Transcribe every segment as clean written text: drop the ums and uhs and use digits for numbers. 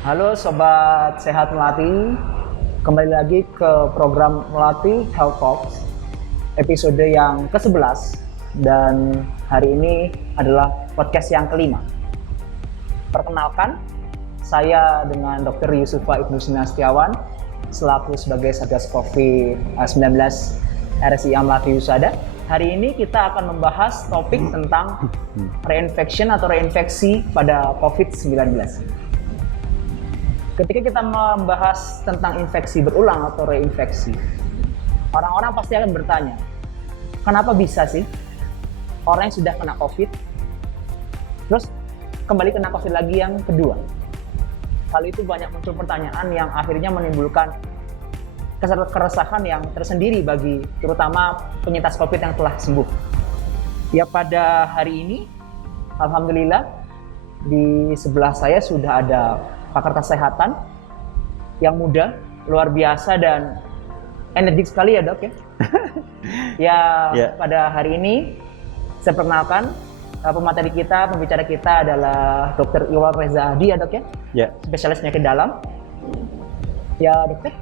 Halo Sobat Sehat Melati, kembali lagi ke program Melati Health Talks, episode yang ke-11, dan hari ini adalah podcast yang kelima. Perkenalkan, saya dengan Dr. Yusufa Ibnu Sinastiawan, selaku sebagai Satgas COVID-19 RSIA Melati Husada. Hari ini kita akan membahas topik tentang reinfection atau reinfeksi pada COVID-19. Ketika kita membahas tentang infeksi berulang atau reinfeksi, orang-orang pasti akan bertanya, kenapa bisa sih orang yang sudah kena COVID, terus kembali kena COVID lagi yang kedua? Hal itu banyak muncul pertanyaan yang akhirnya menimbulkan keresahan yang tersendiri bagi terutama penyintas COVID yang telah sembuh. Ya, pada hari ini, alhamdulillah, di sebelah saya sudah ada pakar kesehatan yang muda, luar biasa dan energik sekali ya dok ya. Pada hari ini saya perkenalkan pemateri kita, pembicara kita adalah Dr. Iwal Reza Hadi ya dok ya. Spesialis penyakit dalam. Ya dokter,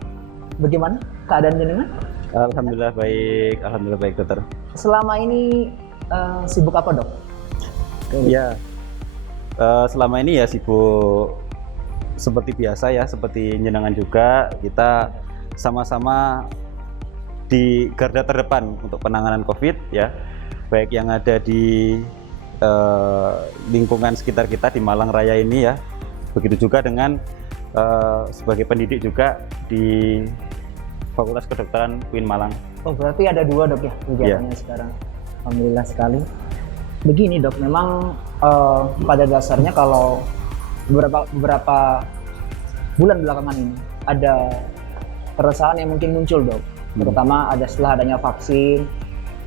bagaimana keadaan jenengan? Alhamdulillah baik dokter. Selama ini sibuk apa dok? Selama ini ya sibuk seperti biasa ya, seperti jenengan juga, kita sama-sama di garda terdepan untuk penanganan COVID ya, baik yang ada di lingkungan sekitar kita di Malang Raya ini ya, begitu juga dengan sebagai pendidik juga di Fakultas Kedokteran UIN Malang. Oh, berarti ada dua dok ya kegiatannya sekarang. Alhamdulillah sekali. Begini dok, memang pada dasarnya kalau beberapa bulan belakangan ini ada keresahan yang mungkin muncul dok, terutama ada setelah adanya vaksin,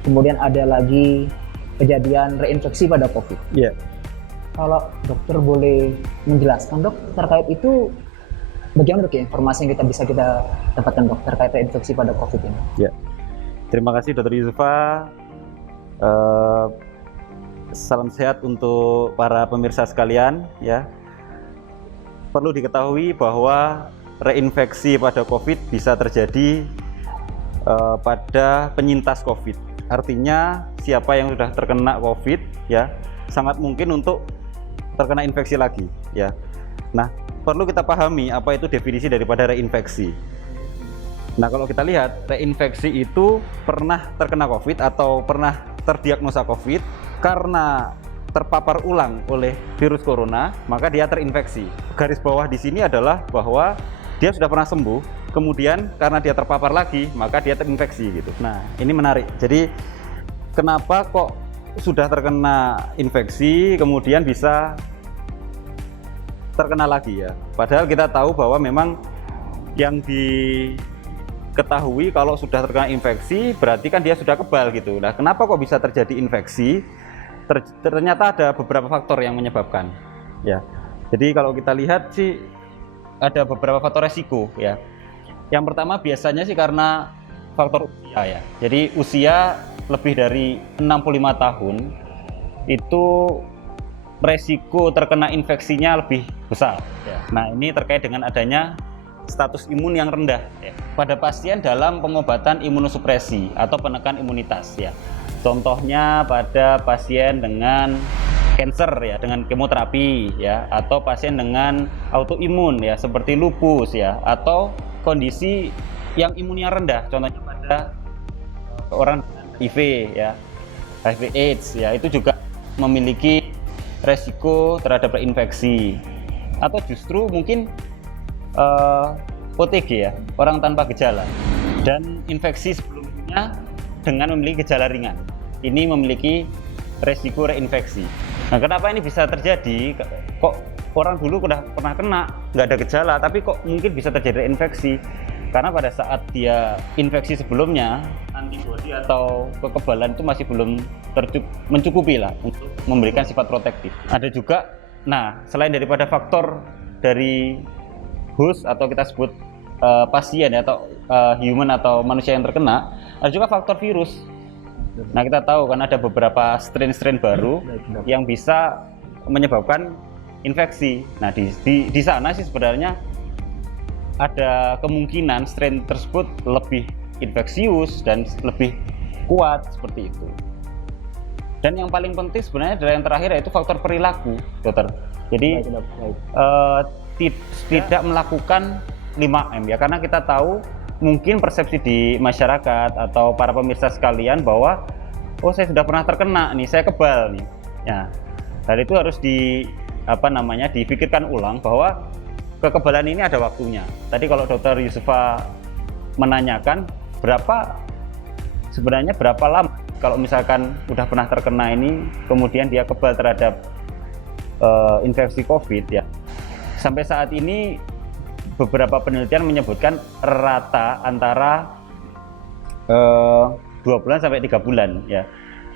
kemudian ada lagi kejadian reinfeksi pada COVID. Kalau dokter boleh menjelaskan dok terkait itu, bagaimana dok ya informasi yang bisa kita dapatkan dok terkait reinfeksi pada COVID ini? Terima kasih dokter Yusufa. Salam sehat untuk para pemirsa sekalian ya. Perlu diketahui bahwa reinfeksi pada COVID bisa terjadi pada penyintas COVID. Artinya siapa yang sudah terkena COVID ya sangat mungkin untuk terkena infeksi lagi ya. Nah, perlu kita pahami apa itu definisi daripada reinfeksi. Nah, kalau kita lihat reinfeksi itu pernah terkena COVID atau pernah terdiagnosa COVID karena terpapar ulang oleh virus corona, maka dia terinfeksi. Garis bawah di sini adalah bahwa dia sudah pernah sembuh, kemudian karena dia terpapar lagi, maka dia terinfeksi gitu. Nah, ini menarik. Jadi kenapa kok sudah terkena infeksi kemudian bisa terkena lagi ya? Padahal kita tahu bahwa memang yang diketahui kalau sudah terkena infeksi berarti kan dia sudah kebal gitu. Nah, kenapa kok bisa terjadi infeksi? Ternyata ada beberapa faktor yang menyebabkan ya. Jadi kalau kita lihat sih ada beberapa faktor resiko ya. Yang pertama biasanya sih karena faktor usia ya. Jadi usia lebih dari 65 tahun itu resiko terkena infeksinya lebih besar ya. Nah, ini terkait dengan adanya status imun yang rendah ya, pada pasien dalam pengobatan imunosupresi atau penekan imunitas ya. Contohnya pada pasien dengan cancer ya, dengan kemoterapi ya, atau pasien dengan autoimun ya seperti lupus ya, atau kondisi yang imunnya rendah, contohnya pada orang dengan HIV ya, HIV AIDS ya, itu juga memiliki resiko terhadap reinfeksi. Atau justru mungkin OTG ya, orang tanpa gejala, dan infeksi sebelumnya dengan memiliki gejala ringan, ini memiliki resiko reinfeksi. Nah, kenapa ini bisa terjadi? Kok orang dulu udah pernah kena, nggak ada gejala, tapi kok mungkin bisa terjadi reinfeksi? Karena pada saat dia infeksi sebelumnya, antibodi atau kekebalan itu masih belum mencukupi lah untuk memberikan sifat protektif. Ada juga, nah selain daripada faktor dari host atau kita sebut pasien atau human atau manusia yang terkena, ada juga faktor virus. Nah, kita tahu kan ada beberapa strain-strain baru yang bisa menyebabkan infeksi. Nah, di sana sih sebenarnya ada kemungkinan strain tersebut lebih infeksius dan lebih kuat seperti itu. Dan yang paling penting sebenarnya adalah yang terakhir, yaitu faktor perilaku, dokter. Jadi Baik, Dok. Baik. tidak melakukan 5M ya, karena kita tahu mungkin persepsi di masyarakat atau para pemirsa sekalian bahwa oh, saya sudah pernah terkena nih, saya kebal nih. Ya, hal itu harus dipikirkan ulang bahwa kekebalan ini ada waktunya. Tadi kalau Dokter Yusufa menanyakan sebenarnya berapa lama kalau misalkan udah pernah terkena ini, kemudian dia kebal terhadap infeksi COVID ya. Sampai saat ini beberapa penelitian menyebutkan rata antara 2 bulan sampai 3 bulan ya.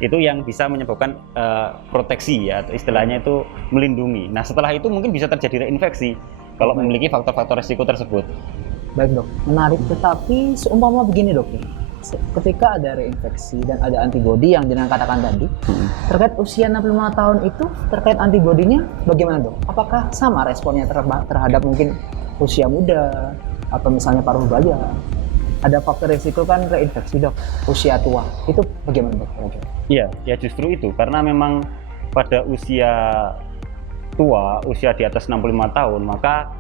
Itu yang bisa menyebabkan proteksi ya, atau istilahnya itu melindungi. Nah, setelah itu mungkin bisa terjadi reinfeksi kalau memiliki faktor-faktor risiko tersebut. Baik, Dok. Menarik. Tetapi seumpama begini, Dok. Ketika ada reinfeksi dan ada antibodi yang Jenengan katakan tadi, terkait usia 65 tahun itu, terkait antibodinya bagaimana, Dok? Apakah sama responnya terhadap mungkin usia muda atau misalnya paruh baya? Ada faktor risiko kan reinfeksi, Dok, usia tua. Itu bagaimana, Dok? Iya, ya justru itu. Karena memang pada usia tua, usia di atas 65 tahun, maka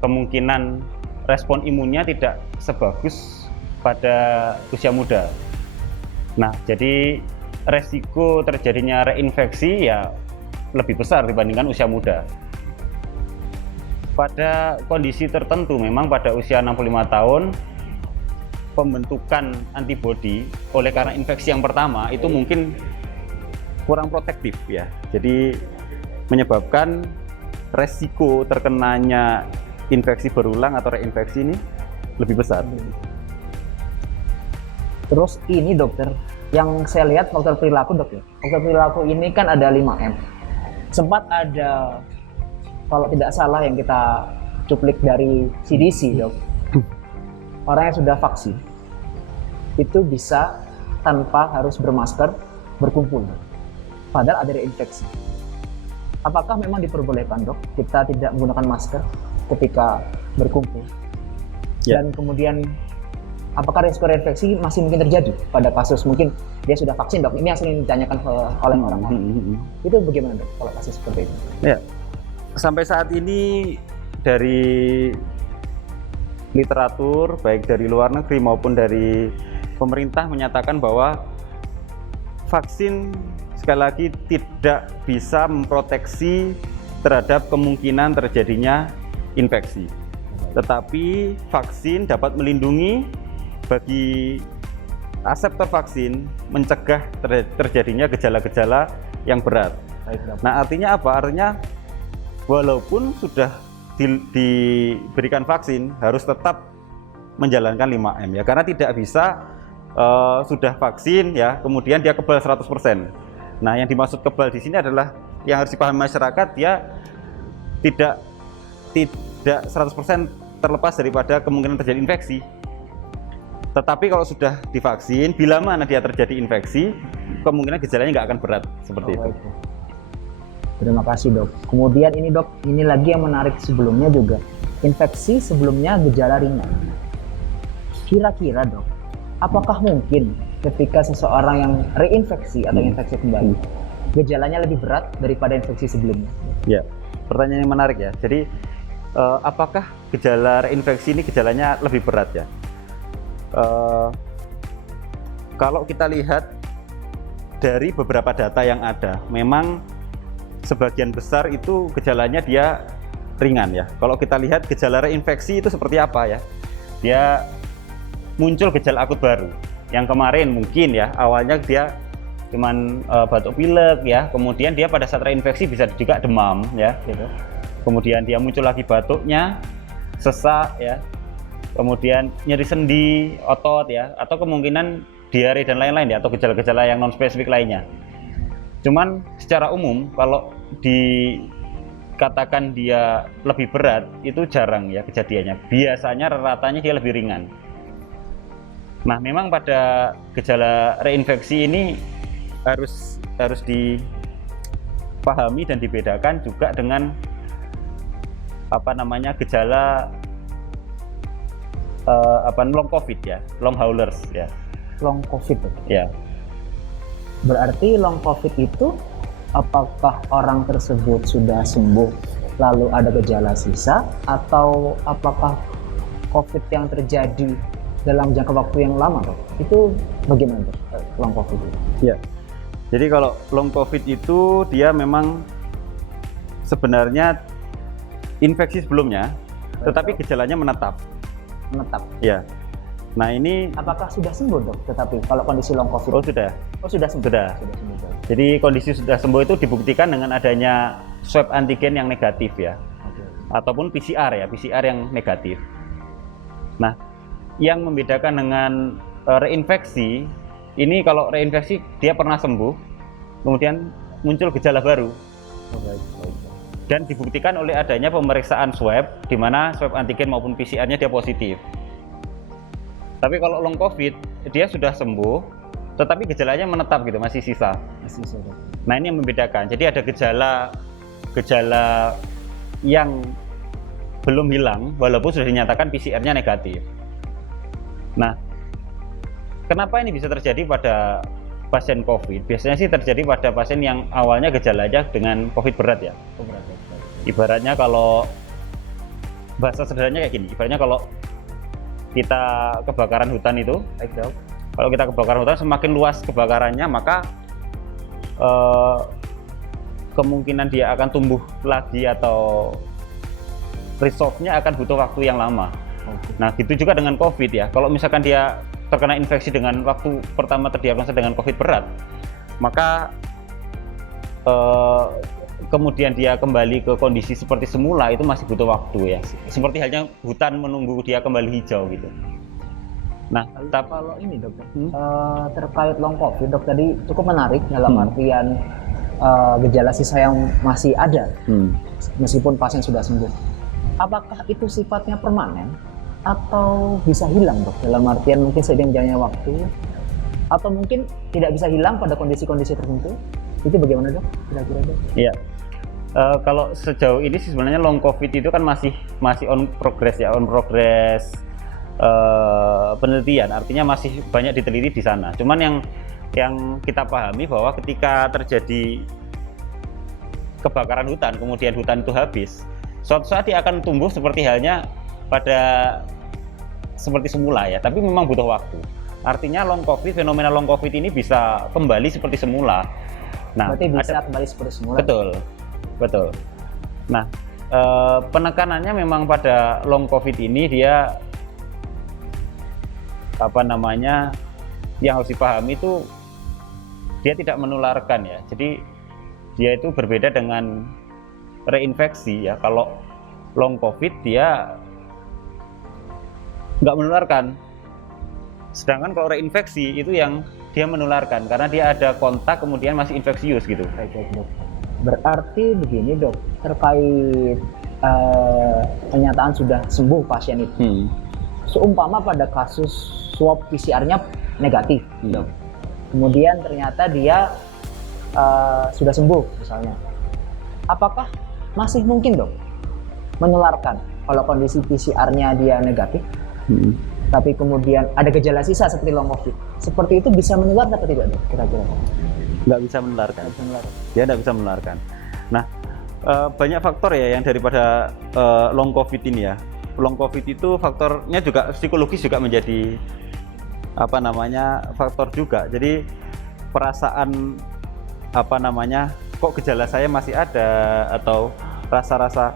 kemungkinan respon imunnya tidak sebagus pada usia muda. Nah, jadi resiko terjadinya reinfeksi ya lebih besar dibandingkan usia muda. Pada kondisi tertentu memang pada usia 65 tahun pembentukan antibodi oleh karena infeksi yang pertama itu mungkin kurang protektif ya. Jadi menyebabkan resiko terkenanya infeksi berulang atau reinfeksi ini lebih besar. Terus ini, dokter, yang saya lihat faktor perilaku, Dok ya. Faktor perilaku ini kan ada 5M. Sempat ada, kalau tidak salah yang kita cuplik dari CDC, Dok. Orang yang sudah vaksin itu bisa tanpa harus bermasker berkumpul, padahal ada reinfeksi. Apakah memang diperbolehkan, Dok, kita tidak menggunakan masker ketika berkumpul? Ya. Dan kemudian apakah risiko reinfeksi masih mungkin terjadi pada kasus mungkin dia sudah vaksin, Dok? Ini yang sering ditanyakan oleh orang-orang. Itu bagaimana, Dok, kalau kasus seperti itu? Ya, sampai saat ini dari literatur baik dari luar negeri maupun dari pemerintah menyatakan bahwa vaksin sekali lagi tidak bisa memproteksi terhadap kemungkinan terjadinya infeksi. Tetapi vaksin dapat melindungi bagi reseptor vaksin, mencegah terjadinya gejala-gejala yang berat. Nah, artinya apa? Artinya walaupun sudah diberikan vaksin, harus tetap menjalankan 5M ya, karena tidak bisa sudah vaksin ya, kemudian dia kebal 100%. Nah, yang dimaksud kebal di sini adalah yang harus dipahami masyarakat, dia tidak 100% terlepas daripada kemungkinan terjadi infeksi. Tetapi kalau sudah divaksin, bila mana dia terjadi infeksi, kemungkinan gejalanya nggak akan berat seperti itu. Terima kasih, Dok. Kemudian ini, Dok, ini lagi yang menarik sebelumnya juga. Infeksi sebelumnya gejala ringan. Kira-kira, Dok, apakah mungkin ketika seseorang yang reinfeksi atau infeksi kembali, gejalanya lebih berat daripada infeksi sebelumnya? Ya, pertanyaan yang menarik ya. Jadi, apakah gejala reinfeksi ini gejalanya lebih berat ya? Kalau kita lihat dari beberapa data yang ada, memang sebagian besar itu gejalanya dia ringan ya. Kalau kita lihat gejala reinfeksi itu seperti apa ya? Dia muncul gejala akut baru. Yang kemarin mungkin ya, awalnya dia cuman batuk pilek ya, kemudian dia pada saat reinfeksi bisa juga demam ya gitu. Kemudian dia muncul lagi batuknya, sesak ya. Kemudian nyeri sendi, otot ya, atau kemungkinan diare dan lain-lain ya, atau gejala-gejala yang non spesifik lainnya. Cuman secara umum kalau dikatakan dia lebih berat itu jarang ya kejadiannya. Biasanya ratanya dia lebih ringan. Nah, memang pada gejala reinfeksi ini harus dipahami dan dibedakan juga dengan gejala long COVID ya, long haulers ya. Long COVID, Dok. Ya. Berarti long COVID itu apakah orang tersebut sudah sembuh lalu ada gejala sisa, atau apakah COVID yang terjadi dalam jangka waktu yang lama, Dok? Itu bagaimana, Dok, long COVID itu? Ya. Jadi kalau long COVID itu dia memang sebenarnya infeksi sebelumnya, tetapi gejalanya menetap. Ya. Nah ini Apakah sudah sembuh, Dok? Tetapi kalau kondisi long COVID? sudah. Oh, sudah sembuh. Sudah. Sudah sembuh, Dok. Jadi kondisi sudah sembuh itu dibuktikan dengan adanya swab antigen yang negatif ya, Oke. ataupun PCR yang negatif. Nah, yang membedakan dengan reinfeksi ini, kalau reinfeksi dia pernah sembuh, kemudian muncul gejala baru. Oh, baik. Dan dibuktikan oleh adanya pemeriksaan swab, di mana swab antigen maupun PCR-nya dia positif. Tapi kalau long COVID, dia sudah sembuh, tetapi gejalanya menetap gitu, masih sisa. Masih bisa, Dok. Nah ini yang membedakan. Jadi ada gejala yang belum hilang, walaupun sudah dinyatakan PCR-nya negatif. Nah, kenapa ini bisa terjadi pada pasien COVID? Biasanya sih terjadi pada pasien yang awalnya gejalanya dengan COVID berat ya. Oh, berat. Ibaratnya kalau bahasa sederhananya kayak gini, ibaratnya kalau kita kebakaran hutan itu, Baik, Dok. kalau kita kebakaran hutan semakin luas kebakarannya, maka kemungkinan dia akan tumbuh lagi atau resolve-nya akan butuh waktu yang lama. Oke. Nah gitu juga dengan COVID ya, kalau misalkan dia terkena infeksi dengan waktu pertama terdiagnosa dengan COVID berat, maka kemudian dia kembali ke kondisi seperti semula itu masih butuh waktu ya. Seperti halnya hutan menunggu dia kembali hijau gitu. Nah, tapi Kalau ini, Dok, terkait long COVID, Dok, tadi cukup menarik dalam artian gejala sisa yang masih ada meskipun pasien sudah sembuh. Apakah itu sifatnya permanen atau bisa hilang, Dok? Dalam artian mungkin seiring jalannya waktu, atau mungkin tidak bisa hilang pada kondisi-kondisi tertentu? Itu bagaimana, Dok? Kira-kira, Dok? iya. Kalau sejauh ini sih sebenarnya long COVID itu kan masih on progress ya, penelitian, artinya masih banyak diteliti di sana. Cuman yang kita pahami bahwa ketika terjadi kebakaran hutan, kemudian hutan itu habis, suatu saat dia akan tumbuh seperti halnya seperti semula ya, tapi memang butuh waktu. Artinya fenomena long COVID ini bisa kembali seperti semula. Nah, Berarti bisa kembali seperti semula? Betul. Nah, penekanannya memang pada long COVID ini dia yang harus dipahami itu dia tidak menularkan ya. Jadi dia itu berbeda dengan reinfeksi ya. Kalau long COVID dia nggak menularkan. Sedangkan kalau reinfeksi itu yang dia menularkan karena dia ada kontak kemudian masih infeksius gitu. Baik, Dok. Berarti begini, Dok, terkait kenyataan sudah sembuh pasien itu. Seumpama pada kasus swab PCR-nya negatif, Dok. Kemudian ternyata dia sudah sembuh misalnya. Apakah masih mungkin, Dok, menularkan kalau kondisi PCR-nya dia negatif? Tapi kemudian ada gejala sisa seperti long COVID. Seperti itu bisa menular atau tidak, Dok? Kira-kira? Nggak bisa menularkan. Dia nggak bisa menularkan. Nah, banyak faktor ya yang daripada long COVID ini ya. Long COVID itu faktornya juga psikologis juga menjadi faktor juga. Jadi perasaan kok gejala saya masih ada, atau rasa-rasa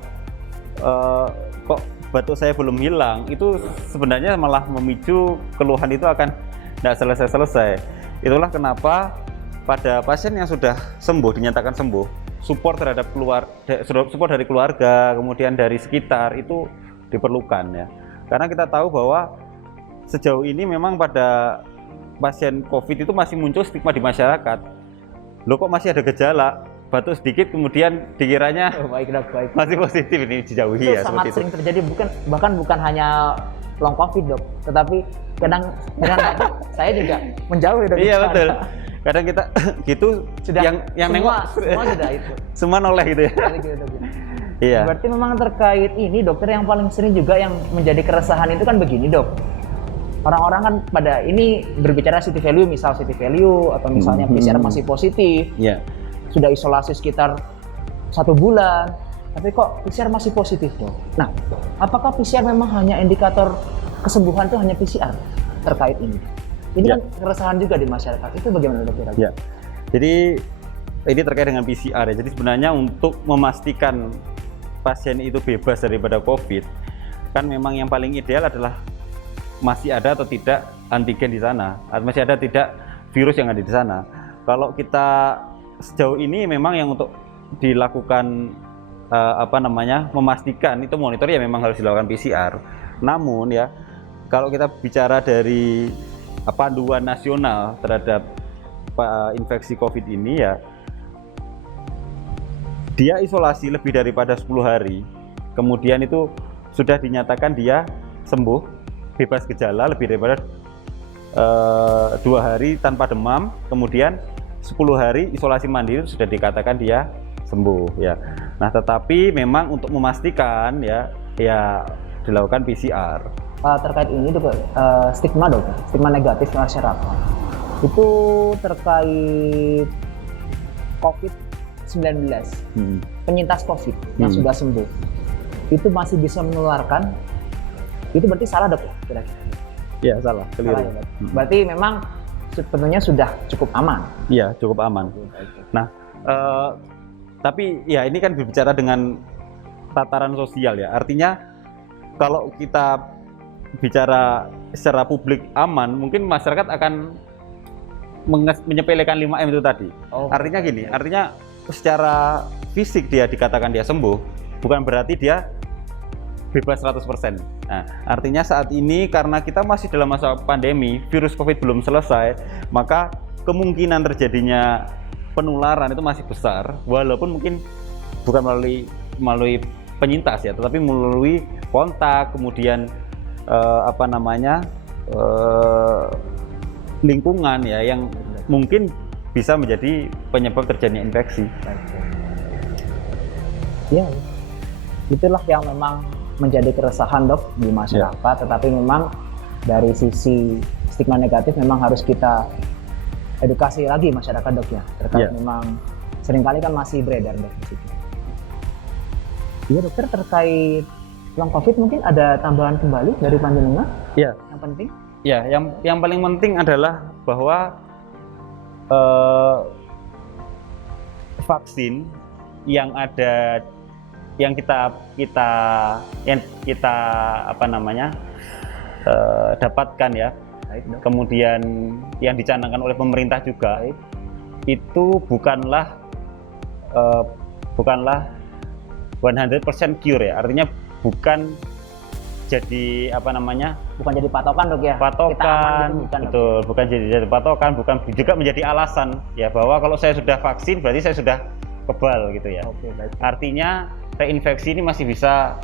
kok batuk saya belum hilang, itu sebenarnya malah memicu keluhan itu akan tidak selesai-selesai. Itulah kenapa pada pasien yang sudah sembuh, dinyatakan sembuh, support dari keluarga, kemudian dari sekitar itu diperlukan ya. Karena kita tahu bahwa sejauh ini memang pada pasien COVID itu masih muncul stigma di masyarakat. Loh, kok masih ada gejala, batuk sedikit kemudian dikiranya Baik, Dok, baik. masih positif, ini dijauhi Itu ya sangat seperti sering terjadi, bahkan bukan hanya long COVID, Dok, tetapi kadang dengan batuk saya juga menjauh, Dok. Iya betul. Kadang kita gitu Sudah yang nengok semua sudah itu. semua noleh gitu ya. Gitu, Dok. Iya. Berarti memang terkait ini dokter yang paling sering juga yang menjadi keresahan itu kan begini dok. Orang-orang kan pada ini berbicara city value, misal city value atau misalnya PCR masih positif, Iya. sudah isolasi sekitar 1 bulan, tapi kok PCR masih positif dok. Nah, apakah PCR memang hanya indikator kesembuhan itu hanya PCR terkait ini? Ini Ya. kan keresahan juga di masyarakat. Itu bagaimana dok kira-kira? Ya. Jadi ini terkait dengan PCR ya. Jadi sebenarnya untuk memastikan pasien itu bebas daripada COVID, kan memang yang paling ideal adalah masih ada atau tidak antigen di sana, masih ada tidak virus yang ada di sana. Kalau kita sejauh ini memang yang untuk dilakukan memastikan itu monitor ya memang harus dilakukan PCR. Namun ya kalau kita bicara dari panduan nasional terhadap infeksi COVID ini ya, dia isolasi lebih daripada 10 hari, kemudian itu sudah dinyatakan dia sembuh, bebas gejala lebih daripada 2 hari tanpa demam, kemudian 10 hari isolasi mandiri sudah dikatakan dia sembuh ya. Nah, tetapi memang untuk memastikan ya dilakukan PCR. Terkait ini dok, stigma dok, stigma negatif masyarakat itu terkait COVID-19, penyintas COVID yang sudah sembuh itu masih bisa menularkan, itu berarti salah dok ya kira-kira? Ya salah, keliru. Salah, ya, berarti memang sebenarnya sudah cukup aman. Iya, cukup aman. Nah, tapi ya ini kan berbicara dengan tataran sosial ya, artinya kalau kita bicara secara publik aman, mungkin masyarakat akan menyepelekan 5M itu tadi. Artinya gini, artinya secara fisik dia dikatakan dia sembuh, bukan berarti dia bebas 100%. Nah, artinya saat ini karena kita masih dalam masa pandemi, virus COVID belum selesai, maka kemungkinan terjadinya penularan itu masih besar, walaupun mungkin bukan melalui penyintas ya, tetapi melalui kontak, kemudian lingkungan ya yang mungkin bisa menjadi penyebab terjadinya infeksi. Ya, itulah yang memang menjadi keresahan dok di masyarakat, tetapi memang dari sisi stigma negatif memang harus kita edukasi lagi masyarakat dok ya, terkait memang seringkali kan masih beredar dok di situ. Iya dokter, terkait long COVID mungkin ada tambahan kembali dari panjenengan? Iya. Yang penting? Ya, yang paling penting adalah bahwa vaksin yang ada yang kita dapatkan ya, kemudian yang dicanangkan oleh pemerintah juga, itu bukanlah 100% cure ya, artinya bukan jadi bukan jadi patokan dok ya, patokan, betul, bukan jadi patokan, bukan juga menjadi alasan ya bahwa kalau saya sudah vaksin berarti saya sudah kebal gitu ya. Artinya reinfeksi ini masih bisa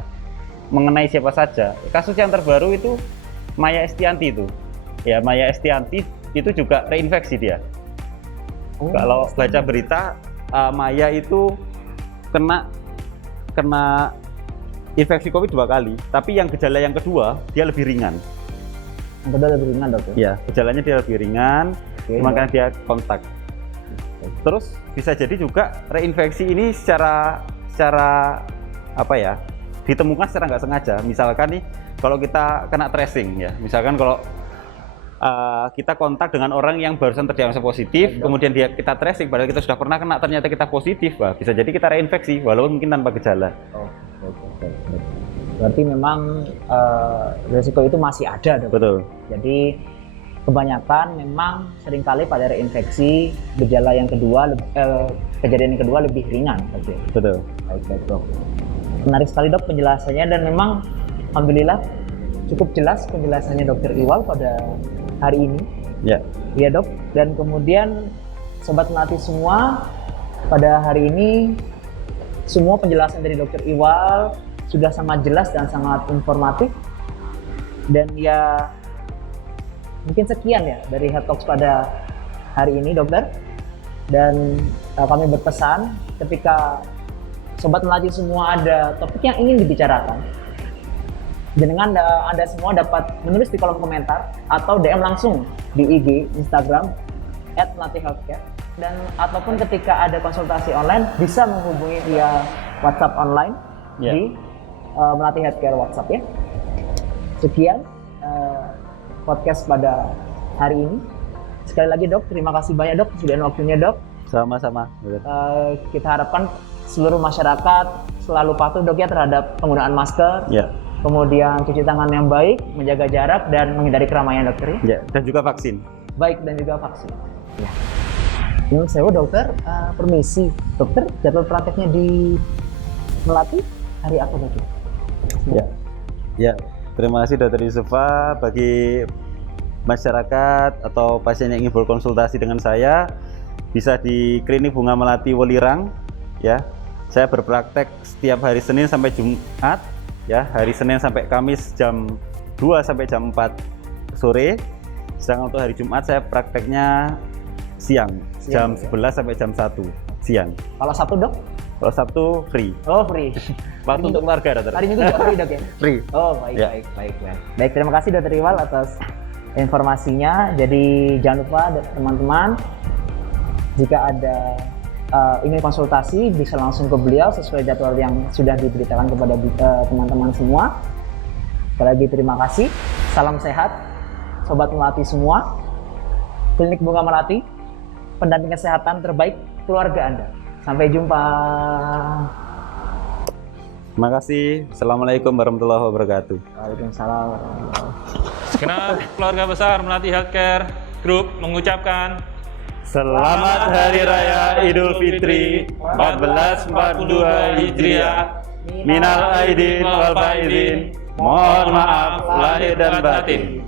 mengenai siapa saja. Kasus yang terbaru itu Maya Estianty itu ya, Maya Estianty itu juga reinfeksi dia. Kalau baca berita, Maya itu kena infeksi COVID 2 kali, tapi yang gejala yang kedua dia lebih ringan. Yang kedua lebih ringan dok ya? Ya, gejalanya dia lebih ringan, makanya dia kontak. Terus bisa jadi juga reinfeksi ini secara ditemukan secara nggak sengaja. Misalkan nih, kalau kita kena tracing ya, misalkan kalau kita kontak dengan orang yang barusan terdiagnosa positif, kemudian kita tracing, padahal kita sudah pernah kena, ternyata kita positif, bisa jadi kita reinfeksi walaupun mungkin tanpa gejala. Berarti memang risiko itu masih ada dok. Betul. Jadi kebanyakan memang seringkali pada reinfeksi kejadian yang kedua lebih ringan. Betul. Baik dok. Menarik sekali dok penjelasannya, dan memang alhamdulillah cukup jelas penjelasannya Dokter Iwal pada hari ini. Ya. Iya dok. Dan kemudian sobat Melati semua, pada hari ini semua penjelasan dari Dokter Iwal sudah sangat jelas dan sangat informatif. Dan ya mungkin sekian ya dari Health Talks pada hari ini dokter. Dan kami berpesan ketika Sobat Melati semua ada topik yang ingin dibicarakan, jenengan Anda semua dapat menulis di kolom komentar atau DM langsung di IG, Instagram @melatihealthcare, dan ataupun ketika ada konsultasi online bisa menghubungi via WhatsApp online di Melati Healthcare WhatsApp ya. Sekian podcast pada hari ini. Sekali lagi Dok, terima kasih banyak Dok sudah waktunya Dok. Sama-sama. Kita harapkan seluruh masyarakat selalu patuh Dok ya terhadap penggunaan masker, kemudian cuci tangan yang baik, menjaga jarak dan menghindari keramaian dokter. Ya, dan juga vaksin. Baik, dan juga vaksin. Ya. Menurut saya dokter, permisi dokter, jadwal prakteknya di Melati hari apa dokter? Ya, terima kasih Dokter Yusufa. Bagi masyarakat atau pasien yang ingin berkonsultasi dengan saya, bisa di Klinik Bunga Melati Welirang. Ya, saya berpraktek setiap hari Senin sampai Jumat. Ya, hari Senin sampai Kamis jam 2 sampai jam 4 sore. Sedangkan untuk hari Jumat saya prakteknya siang jam 11 sampai jam 1 siang. Kalau Sabtu Dok? Kalau Sabtu free. Oh, free. Waktu untuk keluarga dokter. Hari Minggu juga free Dok ya? Free. Oh, baik. Baik, terima kasih Dokter Iwal atas informasinya. Jadi jangan lupa teman-teman, jika ada ingin konsultasi bisa langsung ke beliau sesuai jadwal yang sudah diberitakan kepada teman-teman semua. Sekali lagi terima kasih. Salam sehat, Sobat Melati semua. Klinik Bunga Melati, pendamping kesehatan terbaik keluarga Anda. Sampai jumpa. Terima kasih. Assalamualaikum warahmatullahi wabarakatuh. Waalaikumsalam warahmatullahi wabarakatuh. Segenap keluarga besar Melati Healthcare Group mengucapkan Selamat Hari Raya Idul Fitri 1442 Hijriah. Minal aidin wal faizin. Mohon maaf lahir dan batin.